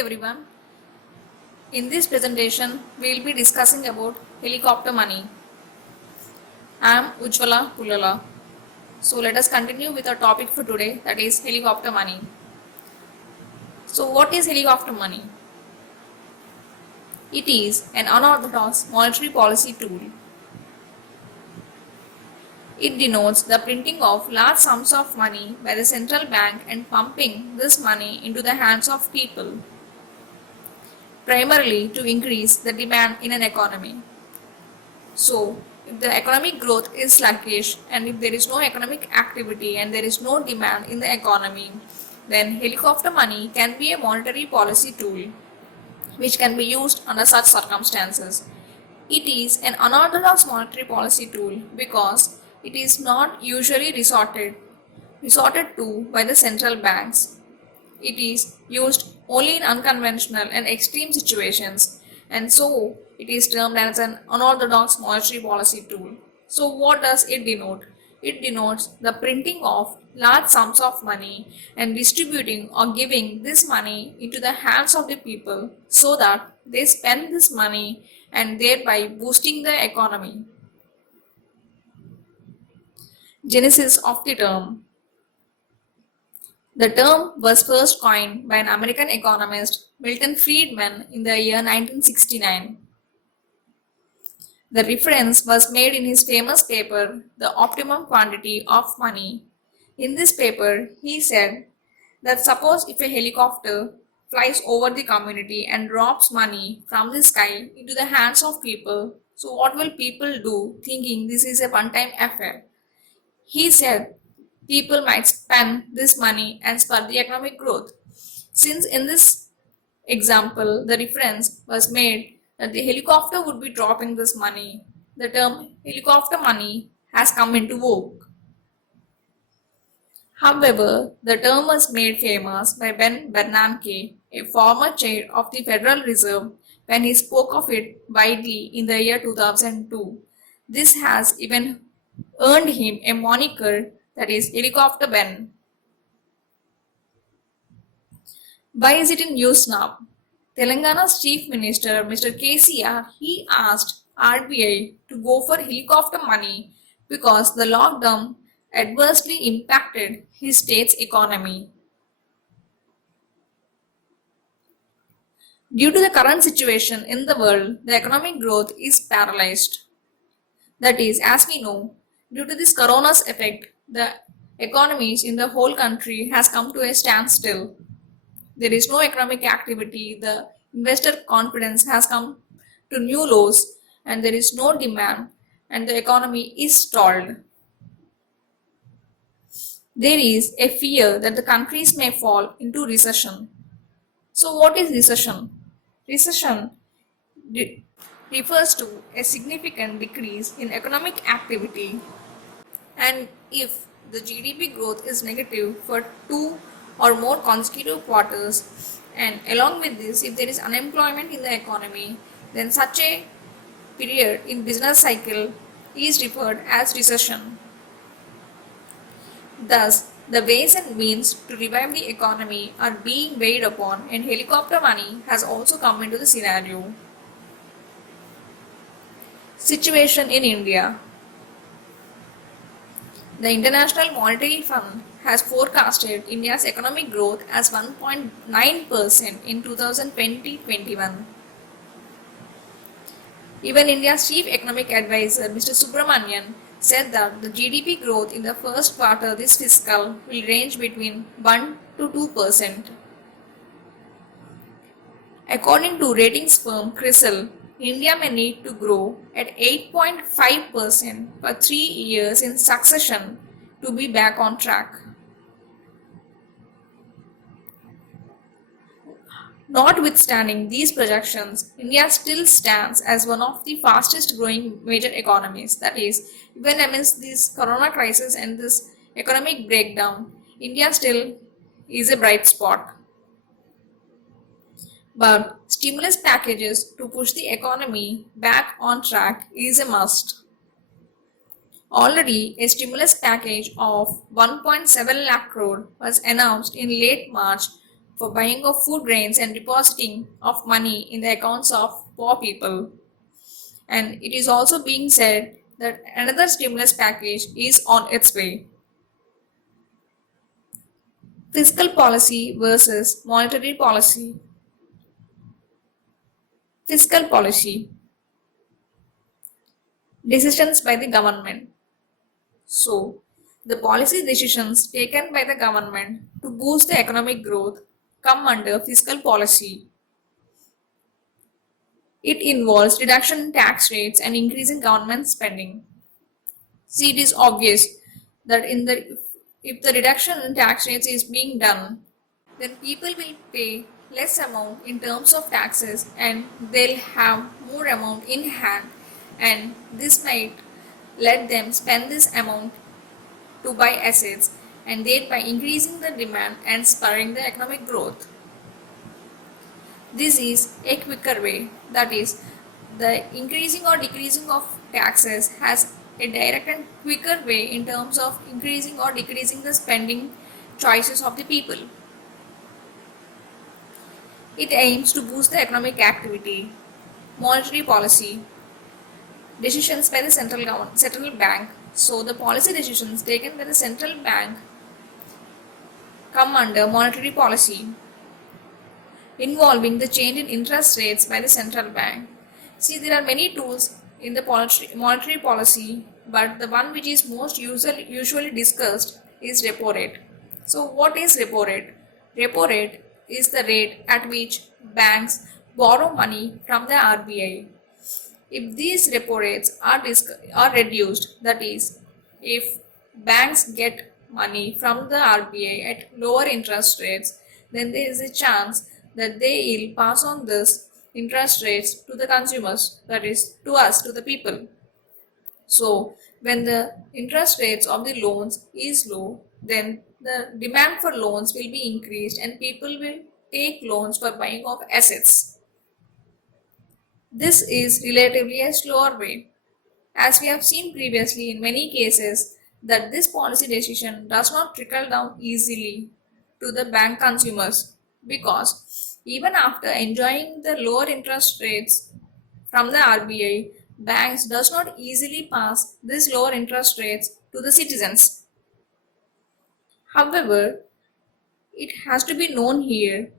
everyone. In this presentation, we will be discussing about helicopter money. I am Ujjwala Pulala. So let us continue with our topic for today, that is helicopter money. So what is helicopter money? It is an unorthodox monetary policy tool. It denotes the printing of large sums of money by the central bank and pumping this money into the hands of people, primarily to increase the demand in an economy. So, if the economic growth is sluggish and if there is no economic activity and there is no demand in the economy, then helicopter money can be a monetary policy tool which can be used under such circumstances. It is an unorthodox monetary policy tool because it is not usually resorted to by the central banks. It is used only in unconventional and extreme situations, and so it is termed as an unorthodox monetary policy tool. So what does it denote? It denotes the printing of large sums of money and distributing or giving this money into the hands of the people so that they spend this money and thereby boosting the economy. Genesis of the term. The term was first coined by an American economist, Milton Friedman, in the year 1969. The reference was made in his famous paper, The Optimum Quantity of Money. In this paper, he said that suppose if a helicopter flies over the community and drops money from the sky into the hands of people, so what will people do thinking this is a one-time affair? He said people might spend this money and spur the economic growth. Since in this example the reference was made that the helicopter would be dropping this money, the term helicopter money has come into vogue. However, the term was made famous by Ben Bernanke, a former chair of the Federal Reserve, when he spoke of it widely in the year 2002. This has even earned him a moniker, that is Helicopter Ben. Why is it in news now? Telangana's Chief Minister, Mr. KCR, he asked RBI to go for helicopter money because the lockdown adversely impacted his state's economy. Due to the current situation in the world, the economic growth is paralyzed. That is, as we know, due to this corona's effect, the economies in the whole country has come to a standstill. There is no economic activity, the investor confidence has come to new lows, and there is no demand, and the economy is stalled. There is a fear that the countries may fall into recession. So what is recession? Recession refers to a significant decrease in economic activity, and if the GDP growth is negative for 2 or more consecutive quarters, and along with this, if there is unemployment in the economy, then such a period in business cycle is referred as recession. Thus, the ways and means to revive the economy are being weighed upon, and helicopter money has also come into the scenario. Situation in India. The International Monetary Fund has forecasted India's economic growth as 1.9% in 2020-21. Even India's chief economic advisor, Mr. Subramanian, said that the GDP growth in the first quarter this fiscal will range between 1 to 2%. According to ratings firm CRISIL, India may need to grow at 8.5% for 3 years in succession to be back on track. Notwithstanding these projections, India still stands as one of the fastest growing major economies. That is, even amidst this corona crisis and this economic breakdown, India still is a bright spot. But stimulus packages to push the economy back on track is a must. Already, a stimulus package of 1.7 lakh crore was announced in late March for buying of food grains and depositing of money in the accounts of poor people. And it is also being said that another stimulus package is on its way. Fiscal policy versus monetary policy. Fiscal policy. Decisions by the government. So, the policy decisions taken by the government to boost the economic growth come under fiscal policy. It involves reduction in tax rates and increasing government spending. See, it is obvious that if the reduction in tax rates is being done, then people will pay less amount in terms of taxes and they'll have more amount in hand, and this might let them spend this amount to buy assets and thereby increasing the demand and spurring the economic growth. This is a quicker way, that is, the increasing or decreasing of taxes has a direct and quicker way in terms of increasing or decreasing the spending choices of the people. It aims to boost the economic activity. Monetary policy. Decisions by the central bank. So the policy decisions taken by the central bank come under monetary policy, involving the change in interest rates by the central bank. See, there are many tools in the monetary policy, but the one which is most usually discussed is repo rate. So what is repo rate? Repo rate is the rate at which banks borrow money from the RBI. If these repo rates are reduced, that is, if banks get money from the RBI at lower interest rates, then there is a chance that they will pass on this interest rates to the consumers, that is, to us, to the people. So when the interest rates of the loans is low, then the demand for loans will be increased and people will take loans for buying of assets. This is relatively a slower way, as we have seen previously in many cases that this policy decision does not trickle down easily to the bank consumers, because even after enjoying the lower interest rates from the RBI, banks does not easily pass these lower interest rates to the citizens. However, it has to be known here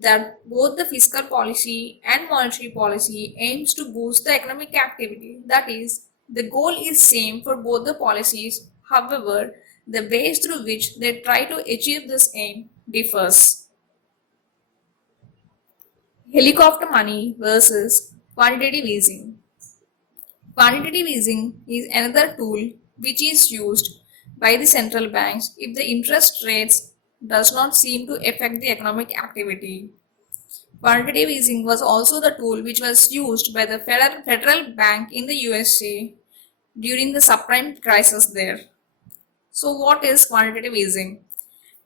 that both the fiscal policy and monetary policy aims to boost the economic activity. That is, the goal is same for both the policies. However, the ways through which they try to achieve this aim differs. Helicopter money versus quantitative easing. Quantitative easing is another tool which is used by the central banks if the interest rates does not seem to affect the economic activity. Quantitative easing was also the tool which was used by the Federal Bank in the USA during the subprime crisis there. So what is quantitative easing?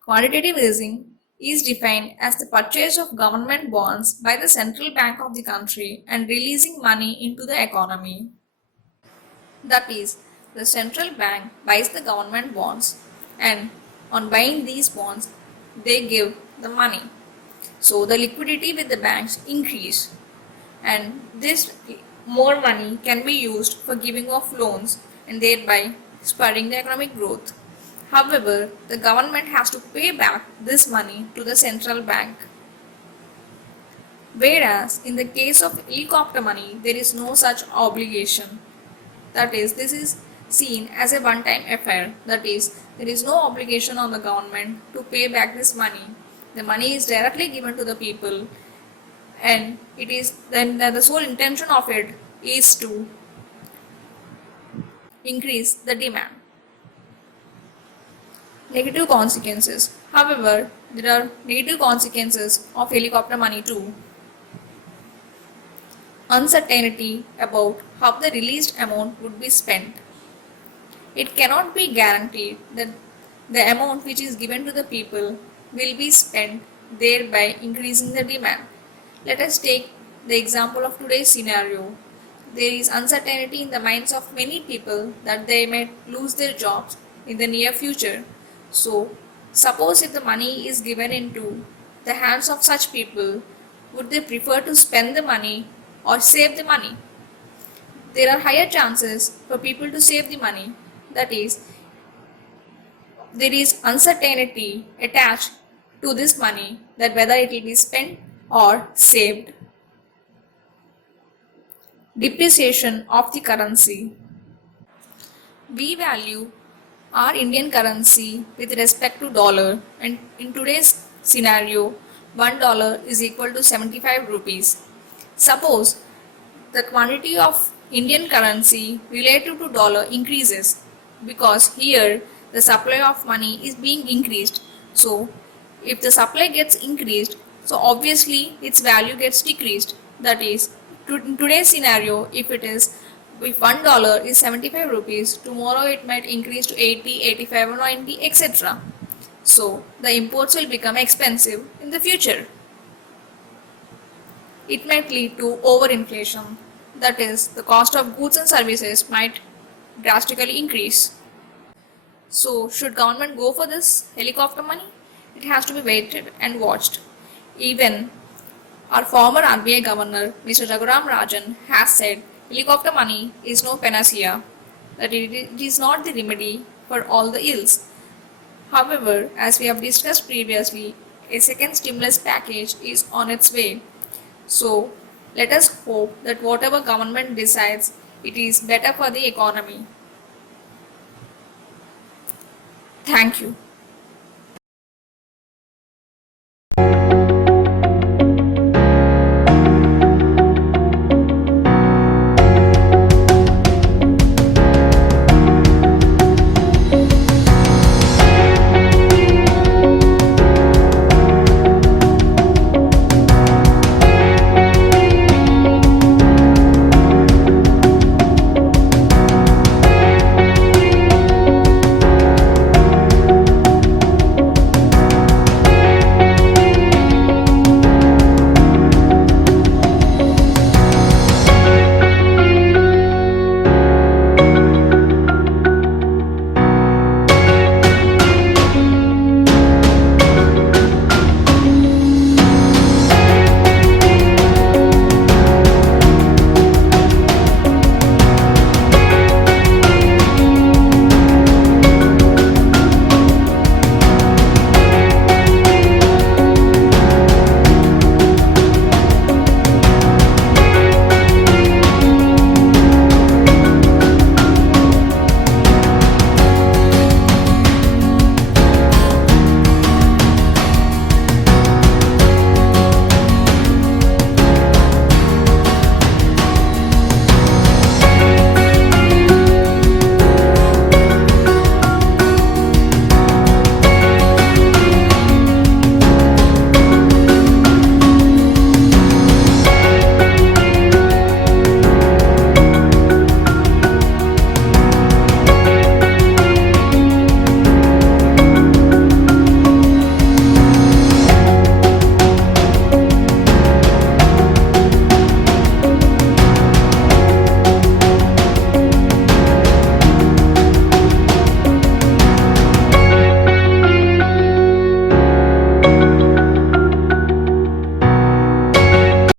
Quantitative easing is defined as the purchase of government bonds by the central bank of the country and releasing money into the economy. That is, the central bank buys the government bonds, and on buying these bonds, they give the money. So the liquidity with the banks increase, and this more money can be used for giving of loans and thereby spurring the economic growth. However, the government has to pay back this money to the central bank. Whereas in the case of helicopter money, there is no such obligation. That is, this is seen as a one-time affair. That is, there is no obligation on the government to pay back this money. The money is directly given to the people, and it is then the sole intention of it is to increase the demand. Negative consequences. However, there are negative consequences of helicopter money too. Uncertainty about how the released amount would be spent. It cannot be guaranteed that the amount which is given to the people will be spent, thereby increasing the demand. Let us take the example of today's scenario. There is uncertainty in the minds of many people that they may lose their jobs in the near future. So, suppose if the money is given into the hands of such people, would they prefer to spend the money or save the money? There are higher chances for people to save the money. That is, there is uncertainty attached to this money that whether it will be spent or saved. Depreciation of the currency. We value our Indian currency with respect to dollar, and in today's scenario $1 is equal to 75 rupees. Suppose the quantity of Indian currency relative to dollar increases because here the supply of money is being increased. So if the supply gets increased, so obviously its value gets decreased. That is, in today's scenario, if $1 is 75 rupees, tomorrow it might increase to 80, 85 or 90, etc. So the imports will become expensive in the future. It might lead to overinflation. That is, the cost of goods and services might drastically increase. So should government go for this helicopter money? It has to be waited and watched. Even our former RBI governor, Mr. Raghuram Rajan, has said helicopter money is no panacea, that it is not the remedy for all the ills. However, as we have discussed previously, a second stimulus package is on its way. So, let us hope that whatever government decides, it is better for the economy. Thank you.